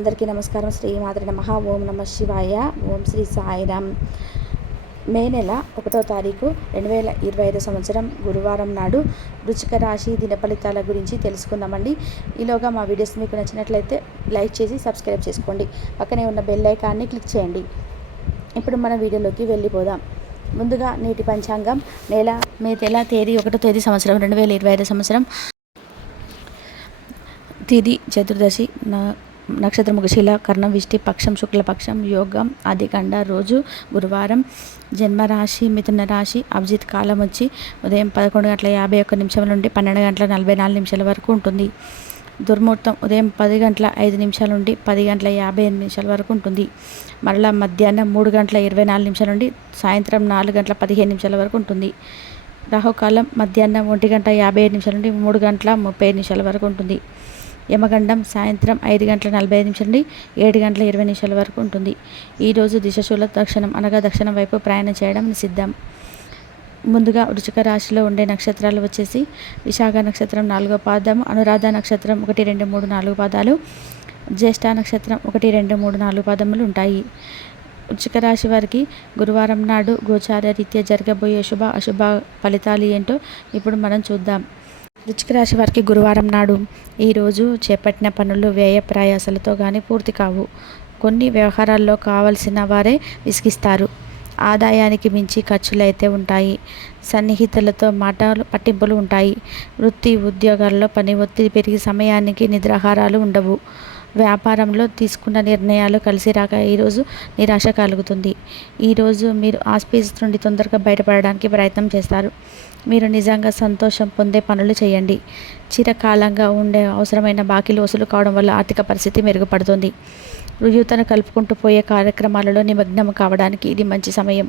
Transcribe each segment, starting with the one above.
అందరికీ నమస్కారం. శ్రీ మాతృ నమః. ఓం నమ శివాయ. ఓం శ్రీ సాయిరామ్. మే నెల 1వ తారీఖు 2025 సంవత్సరం గురువారం నాడు వృశ్చిక రాశి దిన ఫలితాల గురించి తెలుసుకుందామండి. ఈలోగా మా వీడియోస్ మీకు నచ్చినట్లయితే లైక్ చేసి సబ్స్క్రైబ్ చేసుకోండి. పక్కనే ఉన్న బెల్ ఐకాన్ని క్లిక్ చేయండి. ఇప్పుడు మన వీడియోలోకి వెళ్ళిపోదాం. ముందుగా నేటి పంచాంగం మే నెల తేదీ 1వ తేదీ సంవత్సరం 2025 సంవత్సరం తిథి చతుర్దశి, నక్షత్రం మృగశిల, కర్ణం విష్టి, పక్షం శుక్లపక్షం, యోగం ఆదికండ, రోజు గురువారం, జన్మరాశి మిథున రాశి, అభిజిత్ కాలం వచ్చి ఉదయం 11:51 నుండి 12:44 వరకు ఉంటుంది. దుర్ముహూర్తం ఉదయం 10:05 నుండి 10:55 వరకు ఉంటుంది. మరలా మధ్యాహ్నం 3:24 నుండి సాయంత్రం 4:15 వరకు ఉంటుంది. రాహుకాలం మధ్యాహ్నం 1:57 నుండి 3:30 వరకు ఉంటుంది. యమగండం సాయంత్రం 5:45 నుండి 7:20 వరకు ఉంటుంది. ఈరోజు దిశశూల దక్షిణం అనగా దక్షిణం వైపు ప్రయాణం చేయడం నిషిద్ధం. ముందుగా వృశ్చిక రాశిలో ఉండే నక్షత్రాలు వచ్చేసి విశాఖ నక్షత్రం 4వ పాదము, అనురాధ నక్షత్రం 1, 2, 3, 4 పాదాలు, జ్యేష్ఠ నక్షత్రం 1, 2, 3, 4 పాదములు ఉంటాయి. వృశ్చిక రాశి వారికి గురువారం నాడు గోచార రీత్యా జరగబోయే శుభ అశుభ ఫలితాలు ఏంటో ఇప్పుడు మనం చూద్దాం. వృశ్చిక రాశి వారికి గురువారం నాడు ఈరోజు చేపట్టిన పనులు వ్యయ ప్రయాసాలతో కానీ పూర్తి కావు. కొన్ని వ్యవహారాల్లో కావలసిన వారే విసిగిస్తారు. ఆదాయానికి మించి ఖర్చులు అయితే ఉంటాయి. సన్నిహితులతో మాటలు పట్టింపులు ఉంటాయి. వృత్తి ఉద్యోగాల్లో పని ఒత్తిడి పెరిగి సమయానికి నిద్రాహారాలు ఉండవు. వ్యాపారంలో తీసుకున్న నిర్ణయాలు కలిసి రాక ఈరోజు నిరాశ కలుగుతుంది. ఈరోజు మీరు ఆస్పీస్ నుండి తొందరగా బయటపడడానికి ప్రయత్నం చేస్తారు. మీరు నిజంగా సంతోషం పొందే పనులు చేయండి. చిరకాలంగా ఉండే అవసరమైన బాకీలు వసూలు కావడం వల్ల ఆర్థిక పరిస్థితి మెరుగుపడుతుంది. యువతను కలుపుకుంటూ పోయే కార్యక్రమాలలో నిమగ్నం కావడానికి ఇది మంచి సమయం.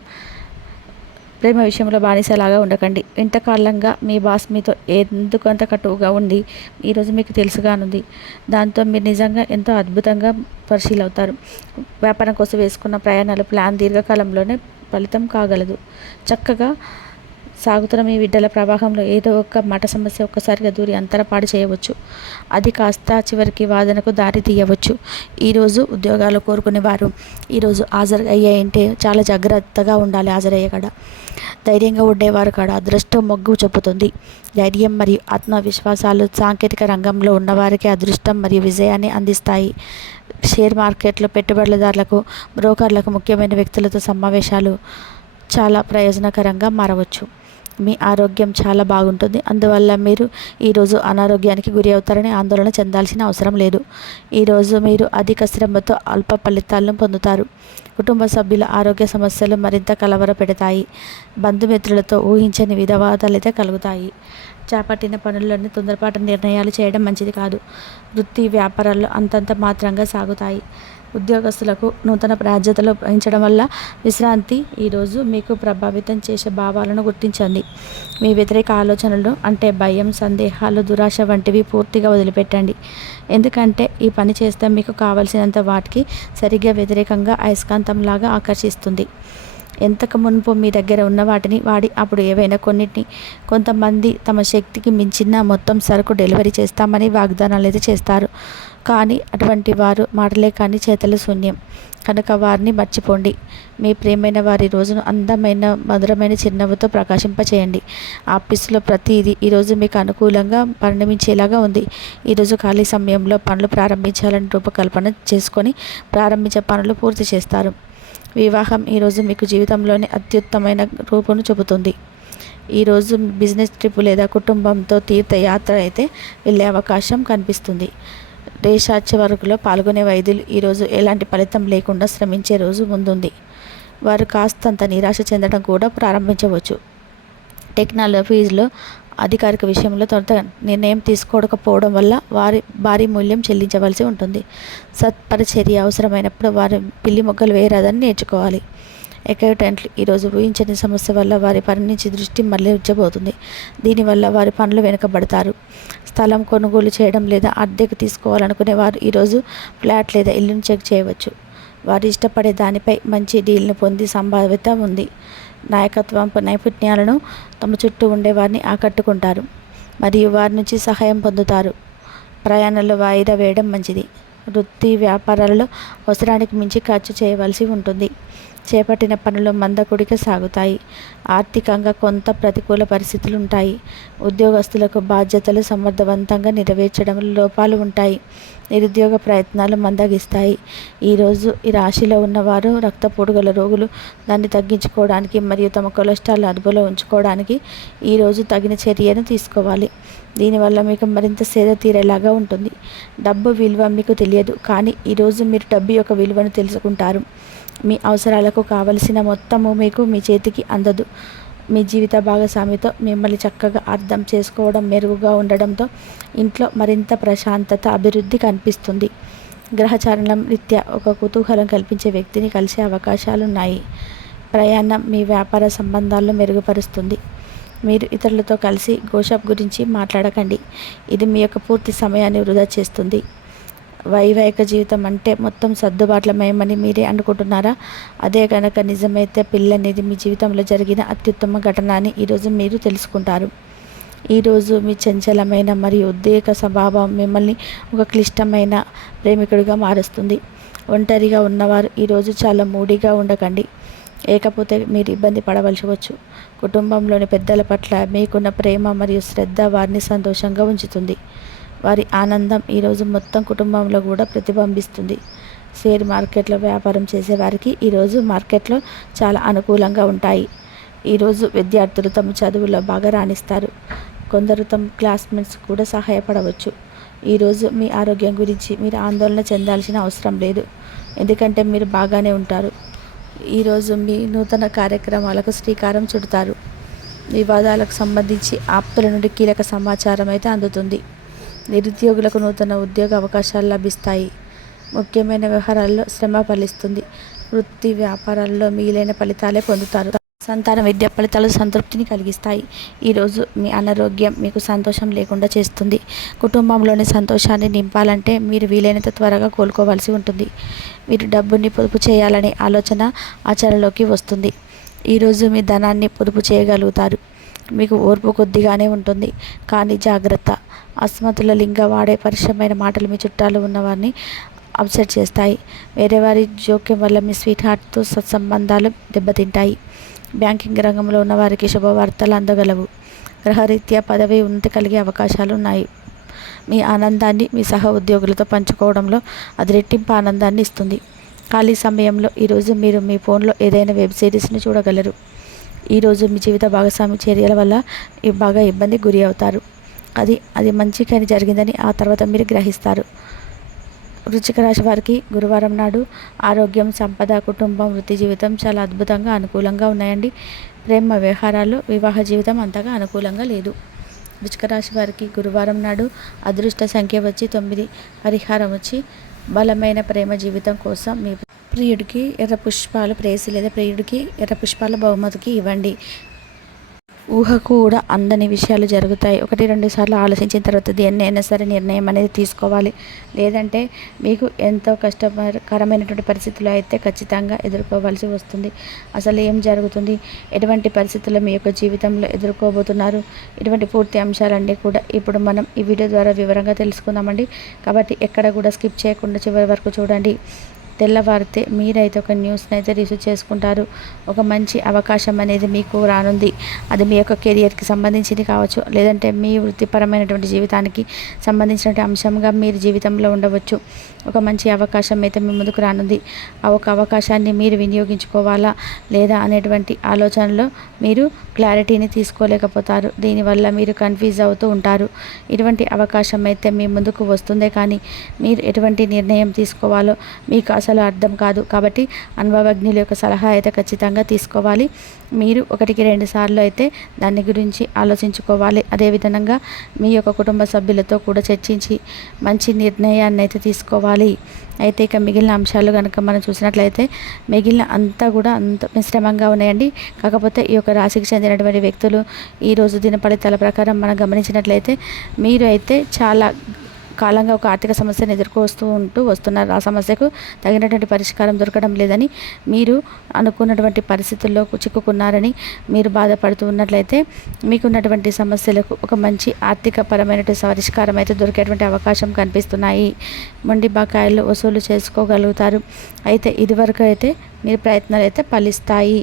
ప్రేమ విషయంలో బానిసలాగా ఉండకండి. ఇంతకాలంగా మీ బాస్ మీతో ఎందుకంత కటువుగా ఉంది ఈరోజు మీకు తెలుసుగానుంది. దాంతో మీరు నిజంగా ఎంతో అద్భుతంగా పరిశీలవుతారు. వ్యాపారం కోసం వేసుకున్న ప్రయాణాలు ప్లాన్ దీర్ఘకాలంలోనే ఫలితం కాగలదు. చక్కగా సాగుతున్న మీ బిడ్డల ప్రవాహంలో ఏదో ఒక మాట సమస్య ఒక్కసారిగా దూరి అంతరపాడు చేయవచ్చు. అది కాస్త చివరికి వాదనకు దారి తీయవచ్చు. ఈరోజు ఉద్యోగాలు కోరుకునేవారు ఈరోజు హాజరు అయ్యాయంటే చాలా జాగ్రత్తగా ఉండాలి. హాజరయ్యే కాడ ధైర్యంగా ఉండేవారు కాడ అదృష్టం మొగ్గు చూపుతుంది. ధైర్యం మరియు ఆత్మవిశ్వాసాలు సాంకేతిక రంగంలో ఉన్నవారికి అదృష్టం మరియు విజయాన్ని అందిస్తాయి. షేర్ మార్కెట్లో పెట్టుబడిదారులకు, బ్రోకర్లకు, ముఖ్యమైన వ్యక్తులతో సమావేశాలు చాలా ప్రయోజనకరంగా మారవచ్చు. మీ ఆరోగ్యం చాలా బాగుంటుంది. అందువల్ల మీరు ఈరోజు అనారోగ్యానికి గురి అవుతారని ఆందోళన చెందాల్సిన అవసరం లేదు. ఈరోజు మీరు అధిక శ్రమతో అల్ప ఫలితాలను పొందుతారు. కుటుంబ సభ్యుల ఆరోగ్య సమస్యలు మరింత కలవరపెడతాయి. బంధుమిత్రులతో ఊహించని వివాదాలు అయితే కలుగుతాయి. చేపట్టిన పనుల్లోని తొందరపాటు నిర్ణయాలు చేయడం మంచిది కాదు. వృత్తి వ్యాపారాల్లో అంతంత మాత్రంగా సాగుతాయి. ఉద్యోగస్తులకు నూతన బాధ్యతలు వహించడం వల్ల విశ్రాంతి ఈరోజు మీకు ప్రభావితం చేసే భావాలను గుర్తించండి. మీ వ్యతిరేక ఆలోచనలు అంటే భయం, సందేహాలు, దురాశ వంటివి పూర్తిగా వదిలిపెట్టండి. ఎందుకంటే ఈ పని చేస్తే మీకు కావలసినంత వాటికి సరిగ్గా వ్యతిరేకంగా అయస్కాంతంలాగా ఆకర్షిస్తుంది. ఎంతకు మునుపు మీ దగ్గర ఉన్న వాటిని వాడి అప్పుడు ఏవైనా కొన్నిటిని కొంతమంది తమ శక్తికి మించిన మొత్తం సరుకు డెలివరీ చేస్తామని వాగ్దానాలు అయితే చేస్తారు. కానీ అటువంటి వారు మాటలే కానీ చేతలు శూన్యం. కనుక వారిని మర్చిపోండి. మీ ప్రియమైన వారి రోజును అందమైన మధురమైన చిరునవ్వుతో ప్రకాశింపచేయండి. ఆఫీసులో ప్రతిదీ ఈరోజు మీకు అనుకూలంగా పరిణమించేలాగా ఉంది. ఈరోజు ఖాళీ సమయంలో పనులు ప్రారంభించాలని రూపకల్పన చేసుకొని ప్రారంభించే పనులు పూర్తి చేస్తారు. వివాహం ఈరోజు మీకు జీవితంలోని అత్యుత్తమైన రూపును చూపుతుంది. ఈరోజు బిజినెస్ ట్రిప్ లేదా కుటుంబంతో తీర్థయాత్ర అయితే వెళ్ళే అవకాశం కనిపిస్తుంది. రీసెర్చ్ వర్క్లో పాల్గొనే వైద్యులు ఈరోజు ఎలాంటి ఫలితం లేకుండా శ్రమించే రోజు ముందుంది. వారు కాస్తంత నిరాశ చెందడం కూడా ప్రారంభించవచ్చు. టెక్నాలజీలో అధికారిక విషయంలో త్వరగా నిర్ణయం తీసుకోకపోవడం వల్ల భారీ మూల్యం చెల్లించవలసి ఉంటుంది. సత్పరచర్య అవసరమైనప్పుడు వారి పిల్లి మొగ్గలు వేయరాదని నేర్చుకోవాలి. అకౌంటెంట్లు ఈరోజు ఊహించని సమస్య వల్ల వారి పని నుంచి దృష్టి మళ్లించబోతుంది. దీనివల్ల వారి పనులు వెనుకబడతారు. స్థలం కొనుగోలు చేయడం లేదా అద్దెకు తీసుకోవాలనుకునే వారు ఈరోజు ఫ్లాట్ లేదా ఇల్లును చెక్ చేయవచ్చు. వారు ఇష్టపడే దానిపై మంచి డీల్ను పొందే సంభావ్యత ఉంది. నాయకత్వం నైపుణ్యాలను తమ చుట్టూ ఉండే వారిని ఆకట్టుకుంటారు మరియు వారి నుంచి సహాయం పొందుతారు. ప్రయాణాల్లో వాయిదా వేయడం మంచిది. వృత్తి వ్యాపారాలలో అవసరానికి మించి ఖర్చు చేయవలసి ఉంటుంది. చేపట్టిన పనులు మందకొడిగా సాగుతాయి. ఆర్థికంగా కొంత ప్రతికూల పరిస్థితులు ఉంటాయి. ఉద్యోగస్తులకు బాధ్యతలు సమర్థవంతంగా నెరవేర్చడంలో లోపాలు ఉంటాయి. నిరుద్యోగ ప్రయత్నాలు మందగిస్తాయి. ఈరోజు ఈ రాశిలో ఉన్నవారు రక్తపోటు గల రోగులు దాన్ని తగ్గించుకోవడానికి మరియు తమ కొలెస్ట్రాల్ అదుపులో ఉంచుకోవడానికి ఈరోజు తగిన చర్యను తీసుకోవాలి. దీనివల్ల మీకు మరింత సేద తీరేలాగా ఉంటుంది. డబ్బు విలువ మీకు తెలియదు, కానీ ఈరోజు మీరు డబ్బు యొక్క విలువను తెలుసుకుంటారు. మీ అవసరాలకు కావలసిన మొత్తము మీకు మీ చేతికి అందదు. మీ జీవిత భాగస్వామితో మిమ్మల్ని చక్కగా అర్థం చేసుకోవడం మెరుగుగా ఉండడంతో ఇంట్లో మరింత ప్రశాంతత అభివృద్ధి కనిపిస్తుంది. గ్రహచారణం రీత్యా ఒక కుతూహలం కల్పించే వ్యక్తిని కలిసే అవకాశాలున్నాయి. ప్రయాణం మీ వ్యాపార సంబంధాలను మెరుగుపరుస్తుంది. మీరు ఇతరులతో కలిసి గోషప్ గురించి మాట్లాడకండి. ఇది మీ యొక్క పూర్తి సమయాన్ని వృధా చేస్తుంది. వైవాహిక జీవితం అంటే మొత్తం సర్దుబాట్లమయమని మీరే అనుకుంటున్నారా? అదే కనుక నిజమైతే పిల్లనేది మీ జీవితంలో జరిగిన అత్యుత్తమ ఘటన అని ఈరోజు మీరు తెలుసుకుంటారు. ఈరోజు మీ చంచలమైన మరియు ఉద్రేక స్వభావం మిమ్మల్ని ఒక క్లిష్టమైన ప్రేమికుడిగా మారుస్తుంది. ఒంటరిగా ఉన్నవారు ఈరోజు చాలా మూడీగా ఉండకండి, లేకపోతే మీరు ఇబ్బంది పడవలసి. కుటుంబంలోని పెద్దల పట్ల మీకున్న ప్రేమ మరియు శ్రద్ధ వారిని సంతోషంగా ఉంచుతుంది. వారి ఆనందం ఈరోజు మొత్తం కుటుంబంలో కూడా ప్రతిబింబిస్తుంది. షేర్ మార్కెట్లో వ్యాపారం చేసేవారికి ఈరోజు మార్కెట్లో చాలా అనుకూలంగా ఉంటాయి. ఈరోజు విద్యార్థులు తమ చదువుల్లో బాగా రాణిస్తారు. కొందరు తమ క్లాస్మేట్స్ కూడా సహాయపడవచ్చు. ఈరోజు మీ ఆరోగ్యం గురించి మీరు ఆందోళన చెందాల్సిన అవసరం లేదు, ఎందుకంటే మీరు బాగానే ఉంటారు. ఈరోజు మీ నూతన కార్యక్రమాలకు శ్రీకారం చుడతారు. వివాదాలకు సంబంధించి ఆప్తుల నుండి కీలక సమాచారం అయితే అందుతుంది. నిరుద్యోగులకు నూతన ఉద్యోగ అవకాశాలు లభిస్తాయి. ముఖ్యమైన వ్యవహారాల్లో శ్రమ ఫలిస్తుంది. వృత్తి వ్యాపారాల్లో మిగిలిన ఫలితాలే పొందుతారు. సంతాన విద్య ఫలితాలు సంతృప్తిని కలిగిస్తాయి. ఈరోజు మీ అనారోగ్యం మీకు సంతోషం లేకుండా చేస్తుంది. కుటుంబంలోని సంతోషాన్ని నింపాలంటే మీరు వీలైనంత త్వరగా కోలుకోవాల్సి ఉంటుంది. మీరు డబ్బుని పొదుపు చేయాలనే ఆలోచన ఆచరణలోకి వస్తుంది. ఈరోజు మీ ధనాన్ని పొదుపు చేయగలుగుతారు. మీకు ఓర్పు కొద్దిగానే ఉంటుంది, కానీ జాగ్రత్త. అస్మతుల లింగ వాడే పరిశ్రమైన మాటలు మీ చుట్టాలు ఉన్నవారిని అప్సెట్ చేస్తాయి. వేరే వారి జోక్యం వల్ల మీ స్వీట్ హార్ట్తో సత్సంబంధాలు దెబ్బతింటాయి. బ్యాంకింగ్ రంగంలో ఉన్న వారికి శుభవార్తలు అందగలవు. గ్రహరీత్యా పదవి ఉన్నతి కలిగే అవకాశాలు ఉన్నాయి. మీ ఆనందాన్ని మీ సహ ఉద్యోగులతో పంచుకోవడంలో అది రెట్టింపు ఆనందాన్ని ఇస్తుంది. ఖాళీ సమయంలో ఈరోజు మీరు మీ ఫోన్లో ఏదైనా వెబ్ సిరీస్ని చూడగలరు. ఈరోజు మీ జీవిత భాగస్వామి చర్యల వల్ల బాగా ఇబ్బందికి గురి అవుతారు. అది మంచిగానే జరిగిందని ఆ తర్వాత మీరు గ్రహిస్తారు. వృశ్చిక రాశి వారికి గురువారం నాడు ఆరోగ్యం, సంపద, కుటుంబం, వృత్తి జీవితం చాలా అద్భుతంగా అనుకూలంగా ఉన్నాయండి. ప్రేమ వ్యవహారాలు, వివాహ జీవితం అంతగా అనుకూలంగా లేదు. వృశ్చిక రాశి వారికి గురువారం నాడు అదృష్ట సంఖ్య వచ్చి 9. పరిహారం వచ్చి బలమైన ప్రేమ జీవితం కోసం మీ ప్రియుడికి ఎర్ర పుష్పాలు ప్రేసి లేదా ప్రియుడికి ఎర్ర పుష్పాల బహుమతికి ఇవ్వండి. ఊహకు కూడా అందని విషయాలు జరుగుతాయి. 1-2 సార్లు ఆలోచించిన తర్వాత దేన్నైనా సరే నిర్ణయం అనేది తీసుకోవాలి. లేదంటే మీకు ఎంతో కష్టకరమైనటువంటి పరిస్థితులు అయితే ఖచ్చితంగా ఎదుర్కోవాల్సి వస్తుంది. అసలు ఏం జరుగుతుంది, ఎటువంటి పరిస్థితులు మీ యొక్క జీవితంలో ఎదుర్కోబోతున్నారు, ఇటువంటి పూర్తి అంశాలన్నీ కూడా ఇప్పుడు మనం ఈ వీడియో ద్వారా వివరంగా తెలుసుకుందామండి. కాబట్టి ఎక్కడ కూడా స్కిప్ చేయకుండా చివరి వరకు చూడండి. తెల్లవారితే మీరైతే ఒక న్యూస్ని అయితే రిసీవ్ చేసుకుంటారు. ఒక మంచి అవకాశం అనేది మీకు రానుంది. అది మీ యొక్క కెరియర్కి సంబంధించింది కావచ్చు, లేదంటే మీ వృత్తిపరమైనటువంటి జీవితానికి సంబంధించినటువంటి అంశంగా మీరు జీవితంలో ఉండవచ్చు. ఒక మంచి అవకాశం అయితే మీ ముందుకు రానుంది. ఆ ఒక అవకాశాన్ని మీరు వినియోగించుకోవాలా లేదా అనేటువంటి ఆలోచనలో మీరు క్లారిటీని తీసుకోలేకపోతారు. దీనివల్ల మీరు కన్ఫ్యూజ్ అవుతూ ఉంటారు. ఇటువంటి అవకాశం అయితే మీ ముందుకు వస్తుందే కానీ మీరు ఎటువంటి నిర్ణయం తీసుకోవాలో మీకు అసలు అర్థం కాదు. కాబట్టి అనుభవజ్ఞుల యొక్క సలహా అయితే ఖచ్చితంగా తీసుకోవాలి. మీరు 1-2 సార్లు అయితే దాని గురించి ఆలోచించుకోవాలి. అదేవిధంగా మీ యొక్క కుటుంబ సభ్యులతో కూడా చర్చించి మంచి నిర్ణయాన్ని అయితే తీసుకోవాలి. అయితే ఇక మిగిలిన అంశాలు కనుక మనం చూసినట్లయితే మిగిలిన అంతా కూడా అంత మిశ్రమంగా ఉన్నాయండి. కాకపోతే ఈ యొక్క రాశికి చెందినటువంటి వ్యక్తులు ఈరోజు దిన ఫలితాల ప్రకారం మనం గమనించినట్లయితే మీరు అయితే చాలా కాలంగా ఒక ఆర్థిక సమస్యను వస్తున్నారు. ఆ సమస్యకు తగినటువంటి పరిష్కారం దొరకడం లేదని, మీరు అనుకున్నటువంటి పరిస్థితుల్లో చిక్కుకున్నారని మీరు బాధపడుతూ ఉన్నట్లయితే మీకున్నటువంటి సమస్యలకు ఒక మంచి ఆర్థిక పరమైనటువంటి పరిష్కారం అయితే దొరికేటువంటి అవకాశం కనిపిస్తున్నాయి. మొండి బకాయిలు వసూలు చేసుకోగలుగుతారు. అయితే ఇదివరకు అయితే మీ ప్రయత్నాలు అయితే ఫలిస్తాయి.